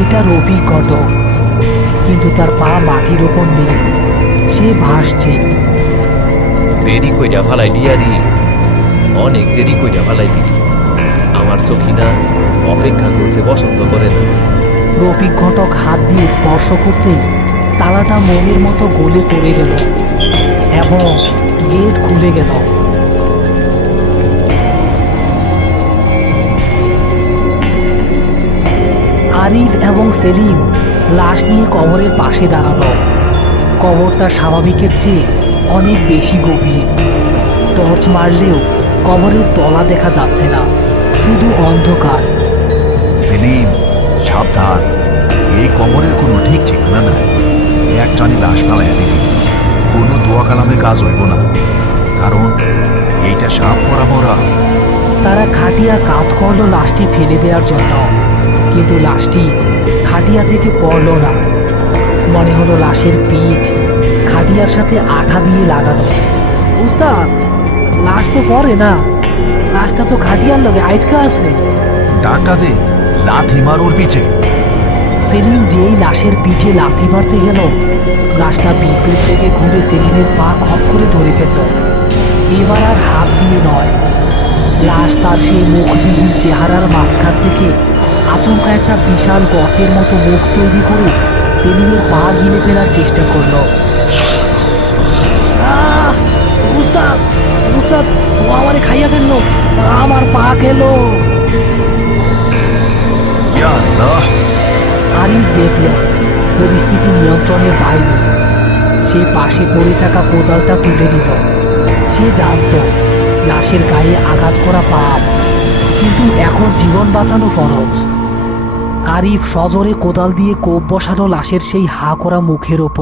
এটা রফিক ঘটক, কিন্তু তার পা মাটির ওপর নেই, সে ভাসছে। দেরি কইরা ভালাইলি আরি, অনেক দেরি কইরা ভালাইলি। আমার সখিনা অপেক্ষা করতে পছন্দ করে না। রফিক ঘটক হাত দিয়ে স্পর্শ করতেই তালাটা মোমের মতো গলে পড়ে গেল এবং গেট খুলে গেল। আরিফ এবং সেলিম লাশ নিয়ে কবরের পাশে দাঁড়ালো। কবরটা স্বাভাবিকের চেয়ে অনেক বেশি গভীর। টর্চ মারলেও কবরের তলা দেখা যাচ্ছে না, শুধু অন্ধকার। সেলিম, সাবধান, এই কবরের কোনো ঠিক ঠিকানা নাই। এক টানে লাশ পালাইয়া দিবি, কোনো দোয়া কালামে কাজ হইব না, কারণ এইটা সাপ পরা মরা। তারা খাটিয়া কাত করলো লাশটি ফেলে দেওয়ার জন্য, কিন্তু লাশটি খাটিয়া থেকে পড়ল না। মনে হলো লাশের পিঠ খাটিয়ার সাথে আঠা দিয়ে লাগানো। উস্তাদ, লাশ তো পড়ে না, লাশটা তো খাটিয়ার লগে আটকা আছে। ডাক্তার দে, লাথি মার ওর পিছে। সেলিম যেই লাশের পিঠে লাথি মারতে গেল, লাশটা ভিতর থেকে ঘুরে সেলিমের পা খপ করে ধরে ফেলল। এবার আর হাত দিয়ে নয়, লাশ তার সেই মুখবিহীন চেহারার মাঝখান থেকে আচমকা একটা বিশাল গর্তের মতো মুখ তৈরি করে সেলিমের পা গিলে ফেলার চেষ্টা করলো। উস্তাদ, উস্তাদ, ও আমারে খাইয়া ফেললো, আমার পা খেলো। ইয়া আল্লাহ! আরিফ দেখল পরিস্থিতি নিয়ন্ত্রণের বাইরে। সে পাশে পড়ে থাকা কোদালটা তুলে নিল। সে জানত লাশের গায়ে আঘাত করা পাপ, কিন্তু এখন জীবন বাঁচানো ফরজ। আরিফ সজোরে কোদাল দিয়ে কোপ বসানো লাশের সেই হা করা মুখের ওপর।